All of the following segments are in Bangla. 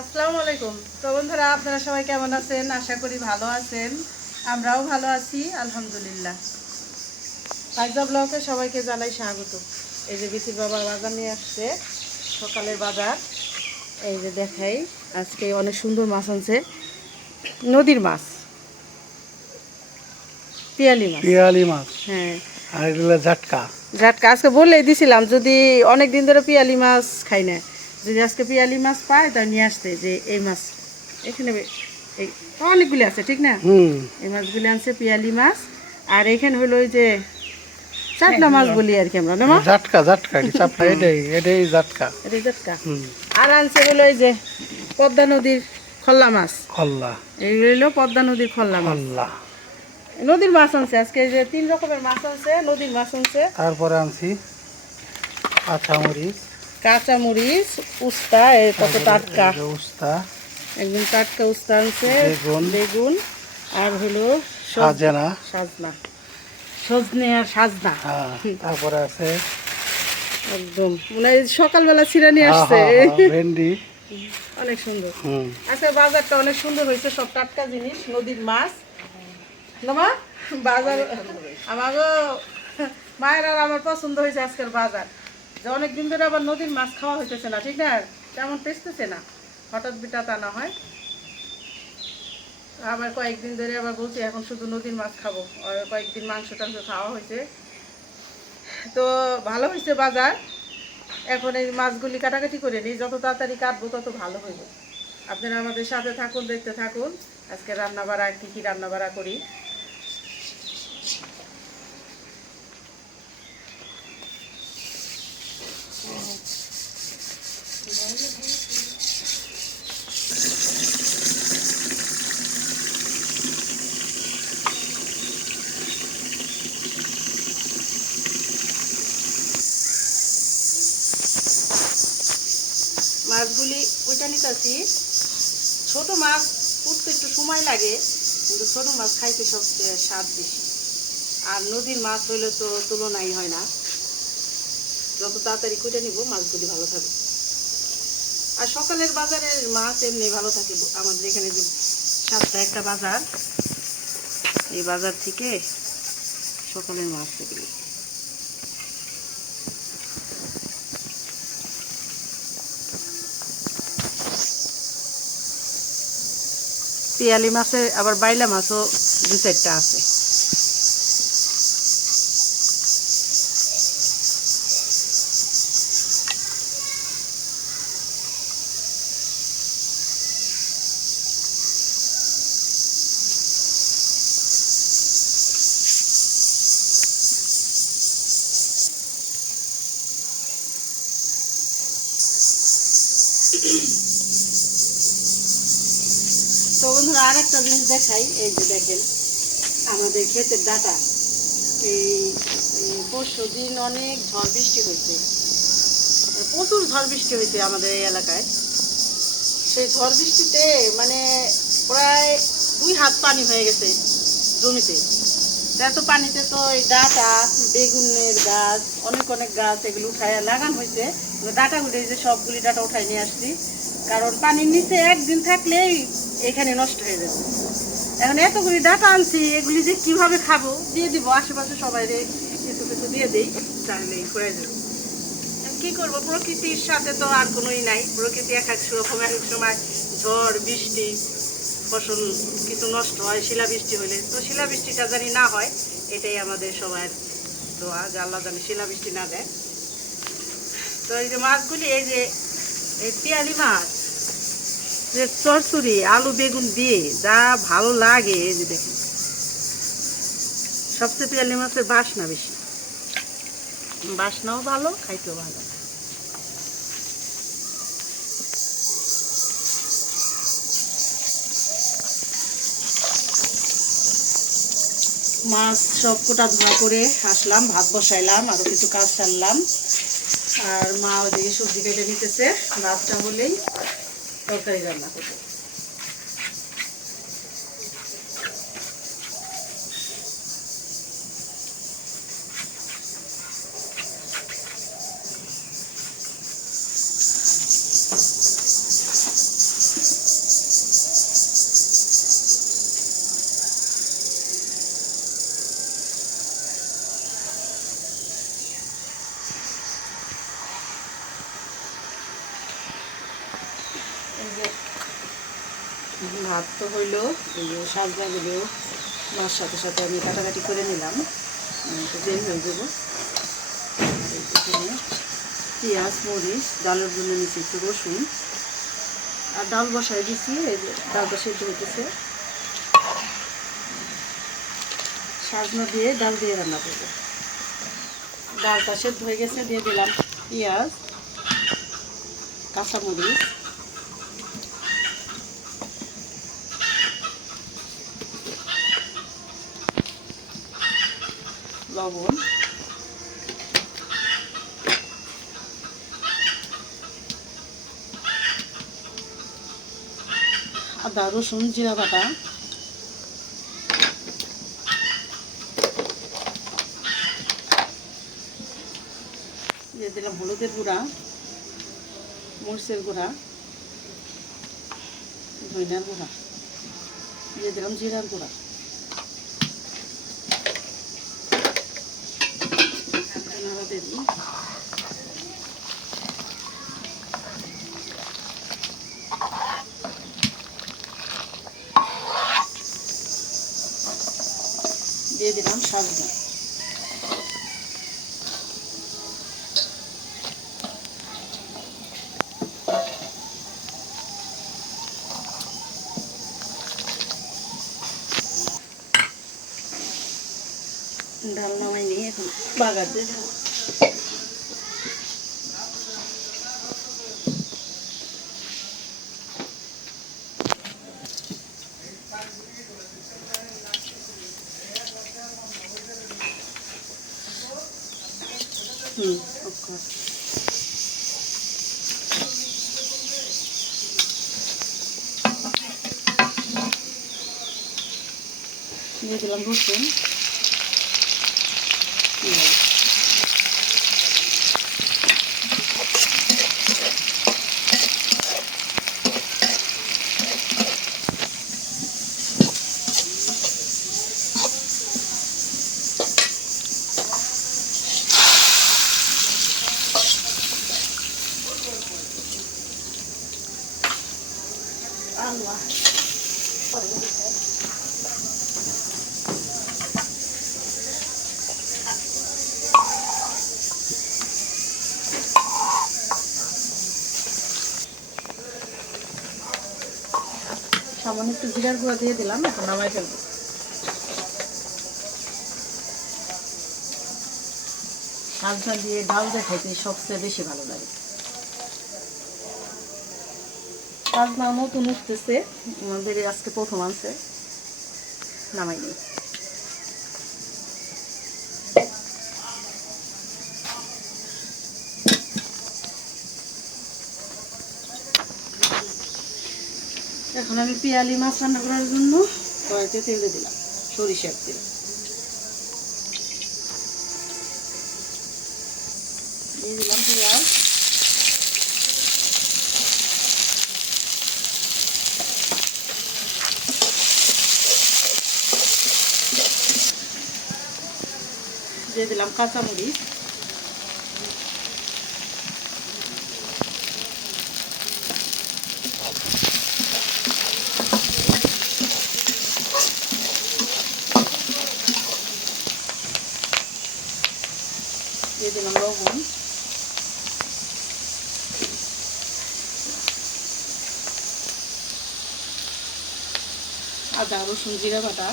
আসসালামু আলাইকুম। তো বন্ধুরা, আপনারা সবাই কেমন আছেন? আশা করি ভালো আছেন। আমরাও ভালো আছি, আলহামদুলিল্লাহ। ফাইজা ব্লগে সবাইকে জানাই স্বাগত। এই যে বিথির বাবা বাজার নিয়ে আসছে, সকালের বাজার। এই যে দেখাই, আজকে অনেক সুন্দর মাছ আনছে, নদীর মাছ, পিয়ালি মাছ। পিয়ালি মাছ হ্যাঁ, আর এগুলো জাটকা। জাটকা আজকে বললেই দিছিলাম, যদি অনেক দিন ধরে পিয়ালি মাছ খাই না, যদি আজকে পিয়ালি মাছ পায় তা নিয়ে আসতে, যে এই মাছ এখানে এই অনেকগুলি আছে, ঠিক না? এই মাছগুলি আনছে পিয়ালি মাছ। আর এখানে হলো ওই যে চাটনা মাছ বলি আর কি আমরা, না মা? জাটকা জাটকা কি চাপটা এটাই জাটকা। এটা জাটকা। আর আনছে হলো এই যে পদ্মা নদীর খল্লা মাছ। খল্লা এইগুলো হলো পদ্মা নদীর খল্লা মাছ। খল্লা। নদীর মাছ আনছে আজকে, যে 3 রকমের মাছ আনছে, নদীর মাছ আনছে। তারপরে আনছি কাঁচামরিচ, কাঁচা মরিচ, উস্তা, কত টাটকা, উস্তা, একদম টাটকা উস্তা আনছে, বেগুন, বেগুন, আর হলো সাজনা, সাজনা, সজনে আর সাজনা। তারপরে আছে একদম মানে সকালবেলা ছিঁড়ে নিয়ে আসছে। ভেন্ডি, অনেক সুন্দর। আচ্ছা, বাজারটা অনেক সুন্দর হয়েছে, সব টাটকা জিনিস, নদীর মাছ। না মা, বাজার আমারও মায়ের আর আমার পছন্দ হয়েছে আজকের বাজার। যে অনেক দিন ধরে আবার নদীর মাছ খাওয়া হইতেছে না, ঠিক না? তেমন টেস্টেছে না, হঠাৎ বিটা তা না হয়। আবার কয়েকদিন ধরে আবার বলছি এখন শুধু নদীর মাছ খাবো, আর কয়েকদিন মাংস টাংস খাওয়া হয়েছে, তো ভালো হয়েছে বাজার। এখন এই মাছগুলি কাটাকাটি করে নিই, যত তাড়াতাড়ি কাটবো তত ভালো হইব। আপনারা আমাদের সাথে থাকুন, দেখতে থাকুন আজকে রান্না বাড়া, কী কী রান্না বাড়া করি। মাছগুলি ওইটা নিতেছি। ছোট মাছ উঠতে একটু সময় লাগে, কিন্তু ছোট মাছ খাইতে সবচেয়ে স্বাদ বেশি। আর নদীর মাছ হইলে তো তুলনাই হয় না। যত তাড়াতাড়ি কুটে নিব মাছগুলি ভালো থাকবে। আর সকালের বাজারের মাছ এমনি ভালো থাকে। আমাদের এখানে যে 7টা একটা বাজার, এই বাজার থেকে সকালের মাছ এগুলি। পিয়ালি মাছে আবার বাইলা মাছও 2-4টা আছে। তো বন্ধুরা, আর একটা জিনিস দেখাই, এই যে দেখেন আমাদের ক্ষেতের ডাটা। এই পরশু দিন অনেক ঝড় বৃষ্টি হয়েছে, প্রচুর ঝড় বৃষ্টি হয়েছে আমাদের এই এলাকায়। সেই ঝড় বৃষ্টিতে মানে প্রায় 2 হাত পানি হয়ে গেছে জমিতে। এত পানিতে তো এই ডাটা, বেগুনের গাছ, অনেক অনেক গাছ এগুলো উঠায় লাগানো হয়েছে। ডাটাগুলি যে সবগুলি ডাটা উঠাই নিয়ে আসছি, কারণ পানির নিচে একদিন থাকলেই এখানে নষ্ট হয়ে যাবে। এখন এতগুলি ডাটা আনছি, এগুলি যে কিভাবে খাবো, দিয়ে দিব আশেপাশে সবাই কিছু কিছু দিয়ে দিই, তাহলে হয়ে যাবে। কি করব, প্রকৃতির সাথে তো আর কোনোই নাই। প্রকৃতি এক এক রকম, এক এক সময় ঝড় বৃষ্টি, ফসল কিছু নষ্ট হয় শিলাবৃষ্টি হলে। তো শিলাবৃষ্টিটা জানি না হয়, এটাই আমাদের সবার দোয়া, যে আল্লাহ জানি শিলাবৃষ্টি না দেয়। তো এই যে মাছগুলি, এই যে এই পিয়ালি মাছ, যে চরচুরি আলু বেগুন দিয়ে যা ভালো লাগে, এই যে দেখুন, সবচেয়ে পিয়ালি মাছের বাসনা বেশি, বাসনাও ভালো, খাইতেও ভালো। মাছ সব কোটা ধোয়া করে আসলাম, ভাত বসাইলাম, আরো কিছু কাজ সারলাম। আর মা ওদিকে সবজি কেটে নিতেছে, ভাতটা হলেই তরকারি রান্না করবে। ভাত তো হইলো, এই যে শাকগুলো মার সাথে সাথে আমি কাটাকাটি করে নিলাম, বের হয়ে দেবো। এখানে পেঁয়াজ মরিচ, ডালের জন্য নিচ্ছি একটু রসুন, আর ডাল বসাই দিচ্ছি। এই যে ডালটা সেদ্ধ হইতেছে, শাকনো দিয়ে ডাল দিয়ে রান্না করবো। ডালটা সেদ্ধ হয়ে গেছে, দিয়ে দিলাম পেঁয়াজ, কাঁচামরিচ, লবণ, আদা রসুন জিরা বাটা, দিয়ে দিলাম হলুদের গুঁড়া, মরিচের গুঁড়া, ধনিয়ার গুঁড়া, দিয়ে দিলাম জিরার গুঁড়া। দিয়ে দিই দিয়ে দিলাম সবজি। ডাল নামাই নিয়ে এখন বাগার দিয়ে দেবো। দিয়ে দিলাম রসুন, আল্লাহ সামান্য একটু জিরার গুঁড়া দিয়ে দিলাম, এখন নামাই ফেলবো। শাকটা দিয়ে ডাল দিয়ে খাইতে সবচেয়ে বেশি ভালো লাগে। শাকটা নতুন উঠতেছে, আমাদের আজকে প্রথম আনছে, নামাই নিই। এখন আমি পিয়ালি মাছ রান্না করার জন্য কড়াইতে তেল দিয়ে দিলাম, সরিষার তেল দিয়ে দিলাম, পেঁয়াজ, দিয়ে দিলাম কাঁচামরিচ, দিয়ে দিলাম লবণ, আদা রসুন জিরা বাটা,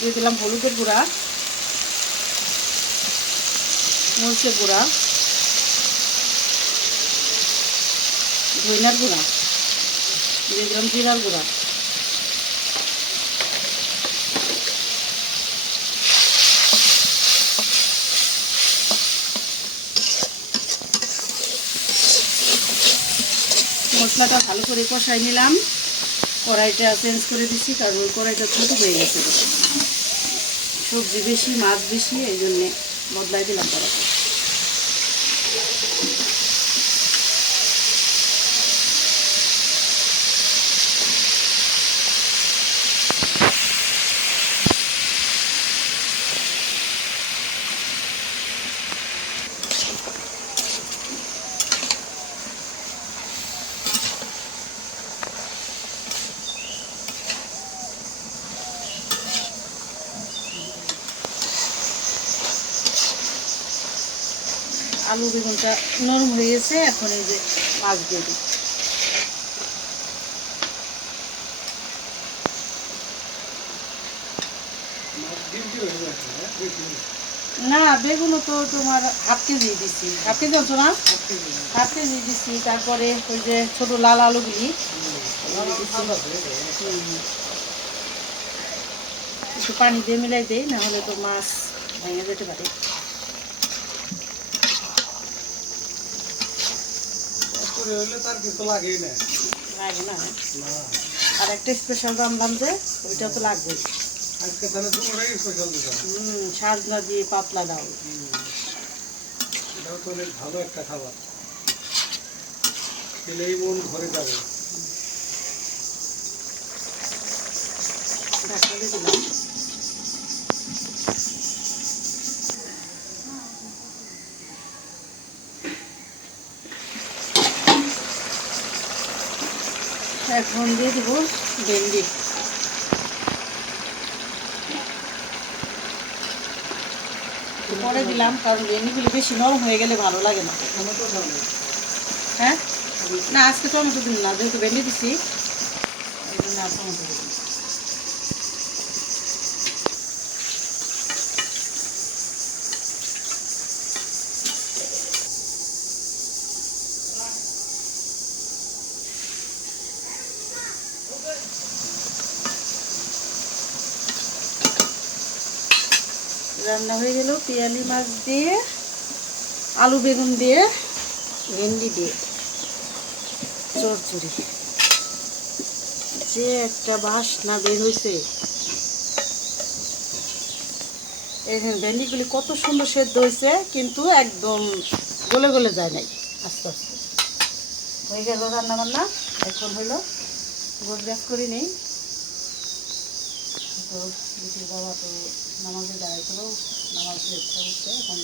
দিয়ে দিলাম হলুদের গুঁড়া, মরিচের গুঁড়া, ধনিয়ার গুঁড়া, দিয়ে দিলাম জিরার গুঁড়া, মশলাটা ভালো করে কষাই নিলাম। কড়াইটা চেঞ্জ করে দিচ্ছি, কারণ ওই কড়াইটা ছোটো হয়ে গেছে, সবজি বেশি মাছ বেশি, এই জন্যে বদলাই দিলাম তরকারি। আলু বেগুনটা নরম হয়ে গেছে, এখন এই যে মাছ দিয়ে দিই। না, বেগুনও তো তোমার হাফ কেজি দিচ্ছি, হাফ কেজি আনছো না? হাফ কেজি দিচ্ছি। তারপরে ওই যে ছোট লাল আলুগুলি একটু পানি দিয়ে মিলাই দেই, না হলে তো মাছ ভেঙে যেতে পারে। লাগে না। আর একটা স্পেশাল রান্নাম যে, ওইটা তো লাগবে। সাজনা দিয়ে পাতলা ডাল, ভালো একটা খাবার খেলেই মন ভরে যাবে। ঢাকা দিয়ে দিলাম। এখন দিয়ে দেবো ভেন্ডি। পরে দিলাম, কারণ ভেন্ডিগুলি বেশি নরম হয়ে গেলে ভালো লাগে না। হ্যাঁ, না আজকে টমেটো দিন না, যেহেতু ভেন্ডি দিছি এই জন্য আর টমেটো দিলাম। রান্না হয়ে গেল পিয়ালি মাছ দিয়ে, আলু বেগুন দিয়ে, ভেন্ডি দিয়ে চচ্চড়ি। যে একটা বাসনা বের হয়েছে। এই ভেন্ডিগুলি কত সুন্দর সেদ্ধ হয়েছে, কিন্তু একদম গলে গলে যায় নাই, আস্তে আস্তে হয়ে গেল রান্না বান্না। এখন হলো গোল গ্যাস করি নেই তো, বিটির বাবা তো নামাজে দাঁড়াইছিল, নামাজ ইচ্ছা করছে। এখন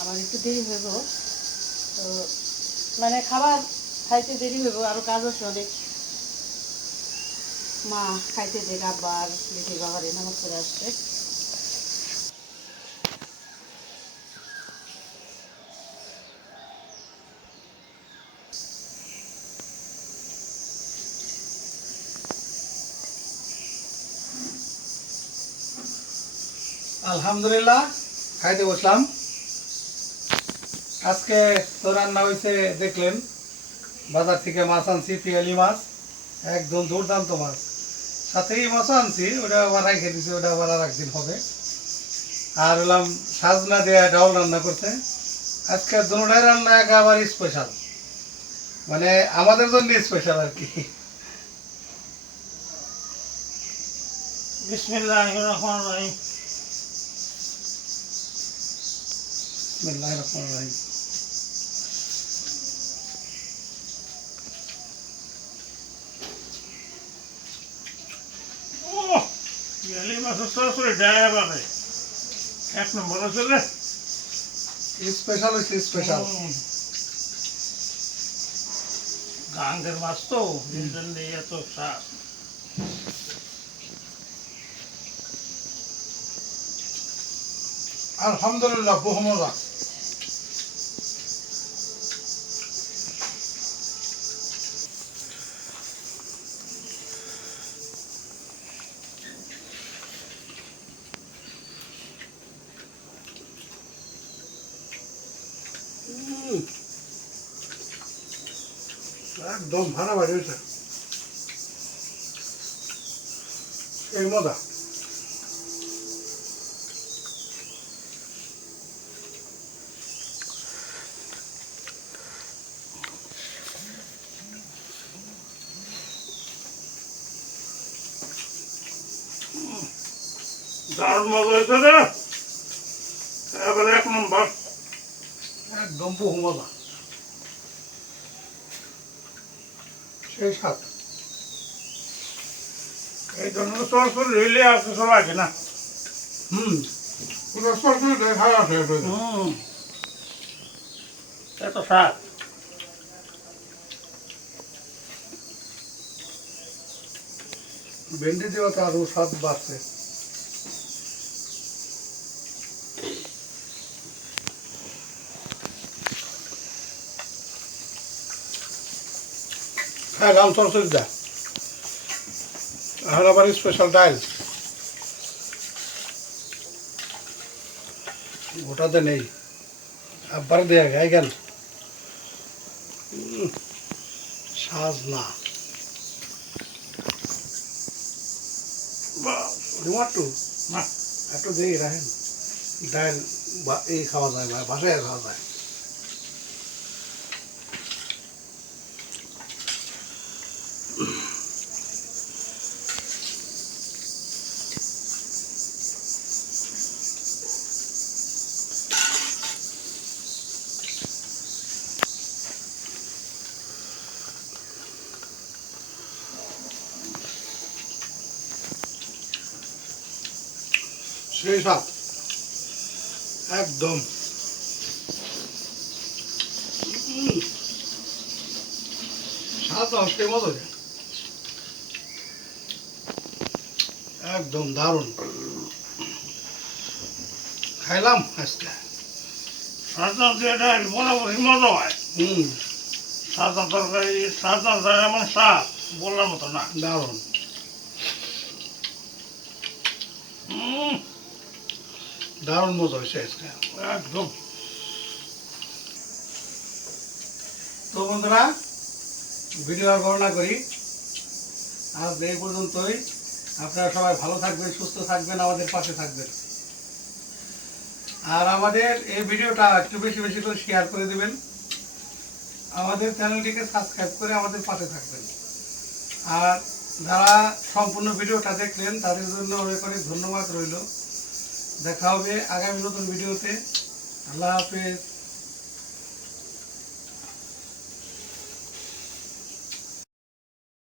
আমার একটু দেরি হইব, তো মানে খাবার খাইতে দেরি হইব, আরও কাজ আছে অনেক। মা খাইতে দেখ, আবার বিটির বাবারে নামাজ করে আসছে। আলহামদুলিল্লাহ, খাইতে বসলাম। আজকে তো রান্না হয়েছে দেখলেন, বাজার থেকে মাছ আনছি, পিয়ালি মাছ, একদম দুর্দান্ত মাছ। সাথে এই মাছও আনছি, ওটা আবার রেখে দিছি, ওটা আবার আর একদিন হবে। আর হলাম সাজনা দেয়া ডাউল রান্না করছে। আজকে দুটাই রান্না একেবারে স্পেশাল, মানে আমাদের জন্য স্পেশাল আর কি। বিসমিল্লাহির রহমানির রহিম। বিসমিল্লাহির রহমানির রহিম। পিয়ালি মাছের সরাসরি ডায়া পাবে, এক নম্বর আছে রে। স্পেশাল হচ্ছে স্পেশাল। গাঙ্গের মাছ তো, এই জন্য এত স্বাদ। আলহামদুলিল্লাহ, বহু মজা। একদম ভাড়া বাড়ি হয়েছে, এই মজা। দারুণ মজা হয়েছে রে এবারে 1 নম্বর একদম বহু মজা, সেই স্বাদ। এই জন্য সরাসরি হইলে আর কিছু লাগে না পুরো সরকারি খাওয়া শেষ হয়ে যায়। এত স্বাদ ভেন্ডি দেওয়া তো আরো স্বাদ বাড়ছে। হ্যাঁ, রাম সরস্বতী দা আর আবার স্পেশাল ডাইল ওটাতে নেই, আবার দেয়া গায়ে গেল সাজ না একটু না একটু দিয়ে রাখেন ডাইল এই খাওয়া যায় বাসায় খাওয়া যায়। সেই স্বাদ একদম স্বাদ না সেই মতো একদম দারুণ খাইলাম আজকে। সাদা দিয়ে ডাল বরাবরই মজা হয় সাদা তরকারি সাদা ডাল এমন স্বাদ বলার মতো না দারুণ দারুণ মজা হয়েছে আজকে একদম। তো বন্ধুরা ভিডিও আর বর্ণনা করি আজ এই পর্যন্তই। আপনারা সবাই ভালো থাকবেন, সুস্থ থাকবেন, আমাদের পাশে থাকবেন। আর আমাদের এই ভিডিওটা একটু বেশি বেশি করে শেয়ার করে দিবেন। আমাদের চ্যানেলটিকে সাবস্ক্রাইব করে আমাদের পাশে থাকবেন। আর যারা সম্পূর্ণ ভিডিওটা দেখলেন তাদের জন্য অনেক অনেক ধন্যবাদ রইল। দেখা হবে আগামী নতুন ভিডিওতে। আল্লাহ হাফেজ।